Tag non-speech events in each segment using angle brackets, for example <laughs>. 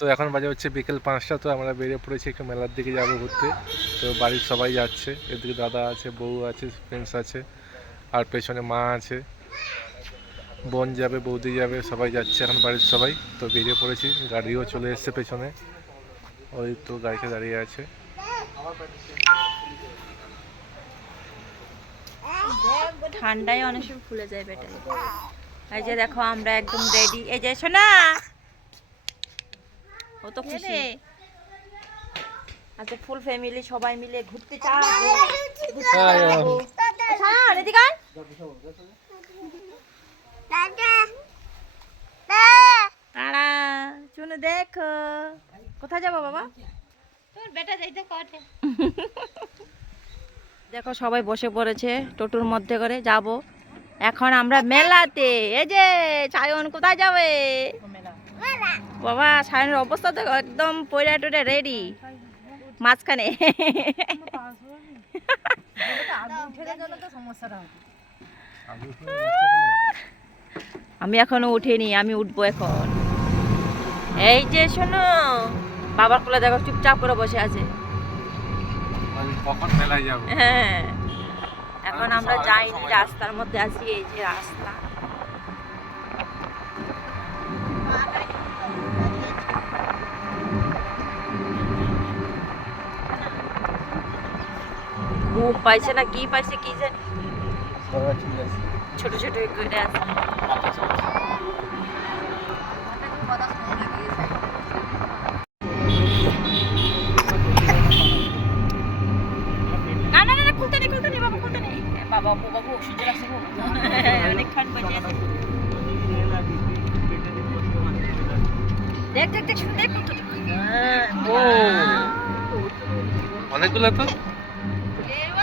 তো এখন বাজে হচ্ছে বিকেল পাঁচটা, তো আমরা বেরিয়ে পড়েছি একটু মেলার দিকে যাব ঘুরতে। তো বাড়ির সবাই যাচ্ছে, এদিকে দাদা আছে, বউ আছে ফ্রেন্ডস আছে, আর পেছনে মা আছে। বোন যাবে, বৌদি যাবে, সবাই যাচ্ছে এখন বাড়ির সবাই। তো বেরিয়ে পড়েছি, গাড়িও চলে এসছে পেছনে। ওই তো গাড়িতে দাঁড়িয়ে আছে। ঠান্ডায় অনেক সময় ফুলে যায় ব্যাটারি এই যে দেখো, আমরা একদম রেডি এই যে শোনা ও তো খুশি। আচ্ছা ফুল ফ্যামিলি সবাই মিলে ঘুরতে যাব। এদিকে তারা চুনু দেখো। কোথায় যাব বাবা? দেখো সবাই বসে পড়েছে টোটোর মধ্যে করে যাব। এখন আমরা মেলাতে। এই যে চায়ন কোথায় যাবে? বাবা সায়নের অবস্থা তো একদম পয়রা টরে রেডি মাঝখানে। আমি এখনও উঠিনি, আমি উঠবো এখন। এই যে শোনো, বাবার কোলে দেখো, চুপচাপ করে বসে আছে। হ্যাঁ এখন আমরা যাইনি রাস্তার মধ্যে আছি এই যে রাস্তা। ঘুম পাইছে না কি পাইছে কি জানি। ছোট ছোট করে আছে। বাবা বাবা অনেকক্ষণ বাজে আছে। দেখ দেখ দেখ শুন দেখ। অনেকগুলো তো?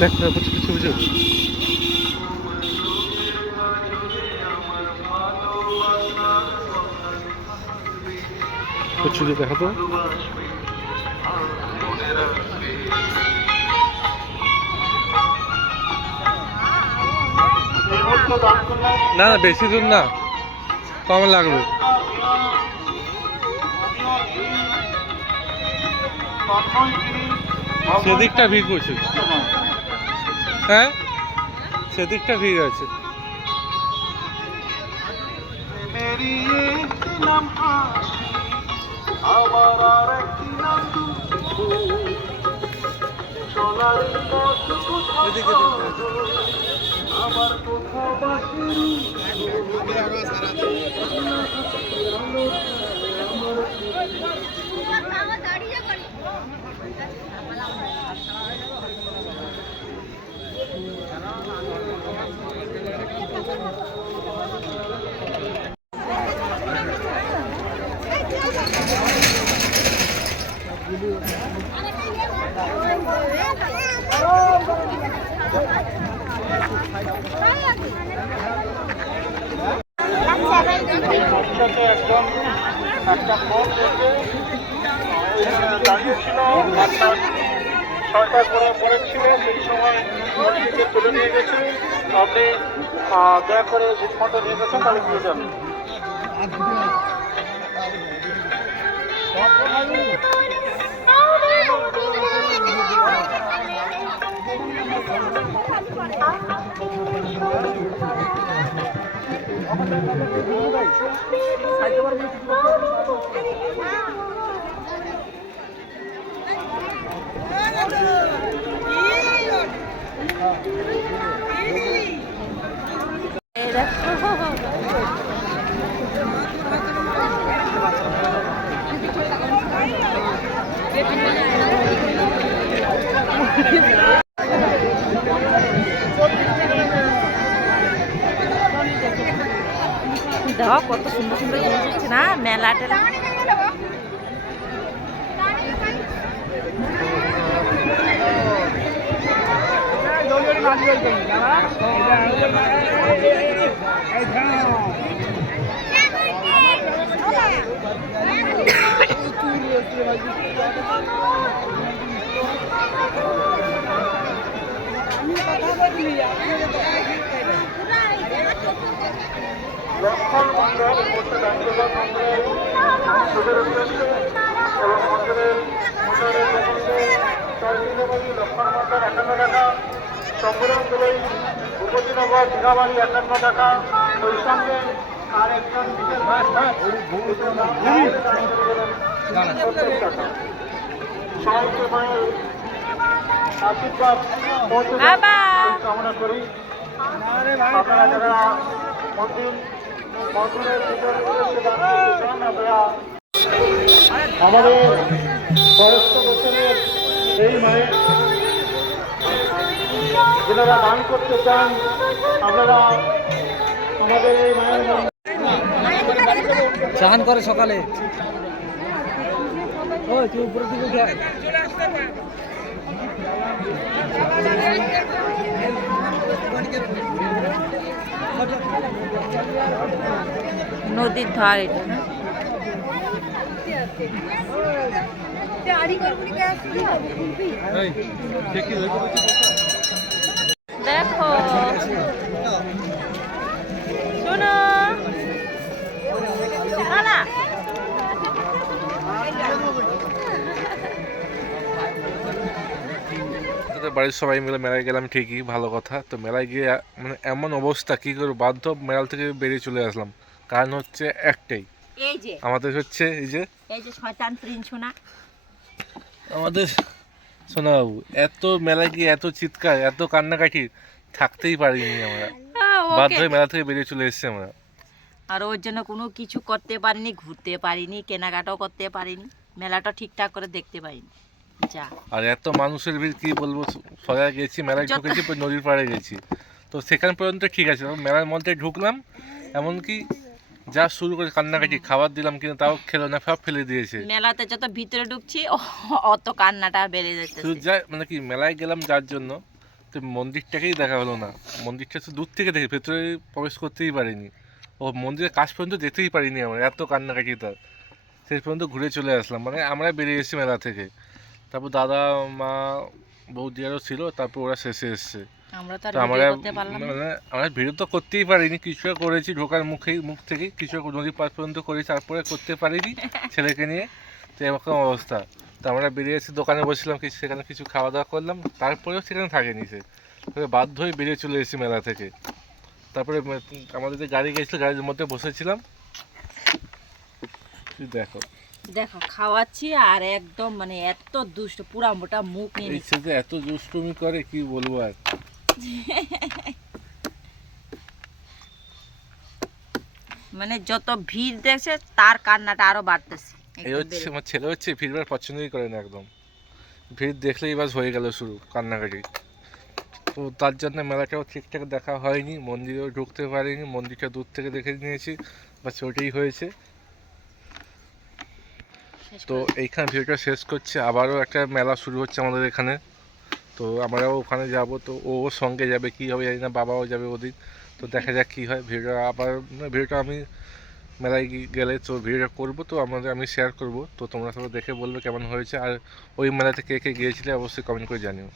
দেখ না বুঝছ বুঝছ বুঝছ বুঝছ তো না না বেশি দূর না কম লাগবে। সেদিকটা ভিড় প্রচুর। হ্যাঁ? সেদিকটা ভিড় আছে। এদিকে সাথে একজন একটা ফোন দাঁড়িয়েছিল সরকার পরে পড়েছিল সেই সময় মন্ত্রীকে তুলে নিয়ে গেছে। আপনি দয়া করে ঠিকমতো নিয়ে গেছেন, তাহলে দিয়ে যাবেন এই দেখো বাবা কত সুন্দর সুন্দর জিনিস হচ্ছে না? মেলা টেলা। লক্ষণ মন্ডল মূর্তি দামোদর মন্দিরের পুজোর উদ্দেশ্যে এবং মন্দিরের মন্দিরের মধ্যে চার কিলোবাড়ি লক্ষণ মন্ডল একান্ন টাকা সম্পূর্ণ দোলাই উপজিনগর দীঘাবাড়ি একান্ন টাকা ওই সঙ্গে আর একজন বিশেষ মায়ের আশীর্বাদ কামনা করি। আপনারা যারা মন্দির চান আমাদের বয়স্ক এই মায়ের যারা দান করতে চান, আপনারা আমাদের এই মায়ের চাহান করে সকালে উপরে দিকে। নদীর ধার এটা। না দেখো। তো বাড়ির সবাই মিলে মেলায় গেলাম ঠিকই ভালো কথা। তো মেলায় গিয়ে মানে এমন অবস্থা কী করে বাধ্য মেলাল থেকে বেরিয়ে চলে আসলাম। কারণ হচ্ছে একটাই। এই যে। আমাদের হচ্ছে এই যে? এই যে শয়তান প্রিন্স শোনা আমাদের সোনাবাবু এত মেলায় গিয়ে এত চিৎকার এত কান্নাকাটি থাকতেই পারিনি আমরা। বাধ্য হয়ে মেলা থেকে বেরিয়ে চলে এসেছি আমরা। আর ওর জন্য কোনো কিছু করতে পারিনি ঘুরতে পারিনি কেনাকাটাও করতে পারিনি মেলাটা ঠিকঠাক করে দেখতে পারিনি। যা। আর এত মানুষের ভিড় কি বলব সবাই গেছি মেলায় ঢুকেছি নদীর পাড়ে গেছি। তো সেখান পর্যন্ত ঠিক আছে মেলার মধ্যে ঢুকলাম এমনকি যা শুরু করে কান্নাকাটি খাবার দিলাম কিন্তু তাও খেলো না সব ফেলে দিয়েছে। মেলাতে যত ভিতরে ঢুকছি অত কান্নাটা বেড়ে যাচ্ছে শুধু যা মানে কি মেলায় গেলাম যার জন্য তো মন্দিরটাকেই দেখা হলো না। মন্দিরটা তো দূর থেকে দেখে ভেতরে প্রবেশ করতেই পারিনি। ও মন্দিরের কাজ পর্যন্ত যেতেই পারিনি আমরা এত কান্নাকাটি তার শেষ পর্যন্ত ঘুরে চলে আসলাম মানে আমরা বেরিয়ে এসেছি মেলা থেকে। তারপর দাদা মা বৌদি আরও ছিল তারপর ওরা শেষে এসছে। আমরা মানে আমরা ভিডিও তো করতেই পারিনি কিছু করেছি ঢোকার মুখেই মুখ থেকে কিছু নদীর পাশ পর্যন্ত করেছি তারপরে করতে পারিনি <laughs> ছেলেকে নিয়ে। তো এরকম অবস্থা। তো আমরা বেরিয়ে এসে দোকানে বসছিলাম কিছু সেখানে কিছু খাওয়া দাওয়া করলাম তারপরেও সেখানে থাকেনি সে। তবে বাধ্য হয়ে বেরিয়ে চলে এসেছি মেলা থেকে। তারপরে আমাদের যে গাড়ি গেছিল গাড়ির মধ্যে বসেছিলাম। এই দেখো। দেখো খাওয়াচ্ছি আর একদম মানে এত দুষ্ট পুরা মোটা মুখ নিয়ে নিচ্ছে। ছেলে এত দুষ্টুমি করে কি বলব আর? মানে যত ভিড় দেখছে তার কান্নাটা আরও বাড়তেছে। এই হচ্ছে আমার ছেলে হচ্ছে ভিড়বার পছন্দই করে না একদম। ভিড় দেখলেই বাস হয়ে গেল শুরু কান্নাকাটি। তো তার জন্য মেলাটাও ঠিকঠাক দেখা হয়নি মন্দিরেও ঢুকতে পারিনি মন্দিরটা দূর থেকে দেখে নিয়েছি বাস ওটাই হয়েছে। তো এইখানে ভিডিওটা শেষ করছি। আবারও একটা মেলা শুরু হচ্ছে আমাদের এখানে। তো আমরাও ওখানে যাব। তো ও সঙ্গে যাবে কী হবে জানি না বাবাও যাবে ওদিন। তো দেখা যাক কী হয়। ভিডিওটা আবার ভিডিওটা আমি মেলায় গেলে তো ভিডিওটা করব তো আমাদের আমি শেয়ার করব। তো তোমরা সবাই দেখে বলবে কেমন হয়েছে। আর ওই মেলাতে কে কে গিয়েছিলে অবশ্যই কমেন্ট করে জানিও।